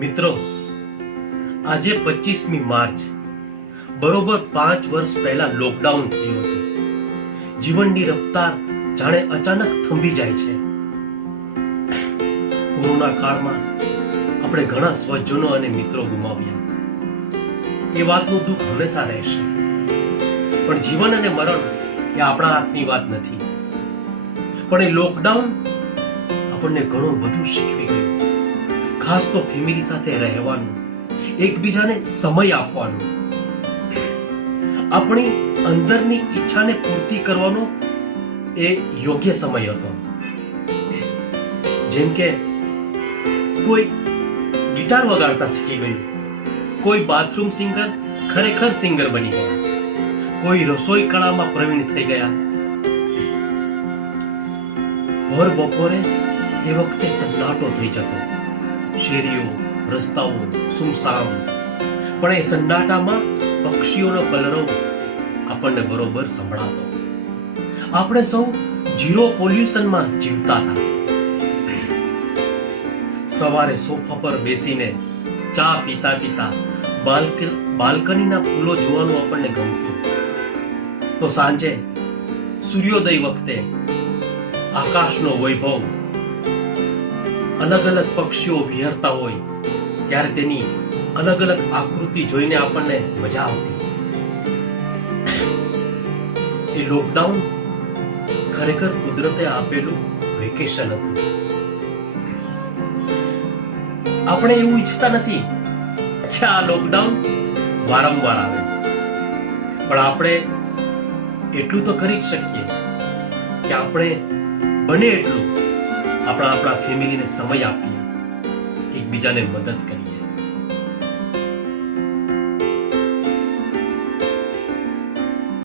મિત્રો, આજે 25મી માર્ચ બરોબર 5 વર્ષ પહેલા લોકડાઉન થયું હતું. જીવનની રફતાર જાણે અચાનક થંભી જાય છે. કોરોના કાળમાં આપણે ઘણા સ્વજનો અને મિત્રો ગુમાવ્યા. એ વાતનું દુઃખ હંમેશા રહેશે. પણ જીવન અને મરણ એ આપણા હાથની વાત નથી. પણ એ લોકડાઉન આપણને ઘણું બધું શીખવી ગયું. ખાસ તો ફેમિલી સાથે રહેવાનું, એકબીજાને સમય આપવાનો, આપણી અંદરની ઈચ્છાને પૂર્તિ કરવાનો એ યોગ્ય સમય હતો. જેમ કે કોઈ ગિટાર વગાડતા શીખી ગયું, કોઈ બાથરૂમ સિંગર ખરેખર સિંગર બની ગયા, કોઈ રસોઈ કળામાં પ્રવીણ થઈ ગયા. ભર બપોરે એ વખતે સન્નાટો થઈ જતો. શેરીઓ, રસ્તાઓ સુમસામ, પણ એ સન્નાટામાં પક્ષીઓનો કલરવ આપણને બરોબર સંભળાતો. આપણે સૌ ઝીરો પોલ્યુશનમાં જીવતા હતા. સવારે સોફા પર બેસીને ચા પીતા પીતા બાલ્કનીના ફૂલો જોવાનું આપણને ગમતું. તો સાંજે સૂર્યોદય વખતે આકાશનો વૈભવ, અલગ અલગ પક્ષીઓ વિહરતા હોય ત્યારે તેની અલગ અલગ આકૃતિ જોઈને આપણને મજા આવતી. એ લોકડાઉન ખરેખર કુદરતે આપેલું વેકેશન હતું. આપણે એવું ઈચ્છતા નથી કે આ લોકડાઉન વારંવાર આવે, પણ આપણે એટલું તો કરી જ શકીએ કે આપણે બને એટલું આપણા ફેમિલીને સમય આપીએ, એકબીજાને મદદ કરીએ.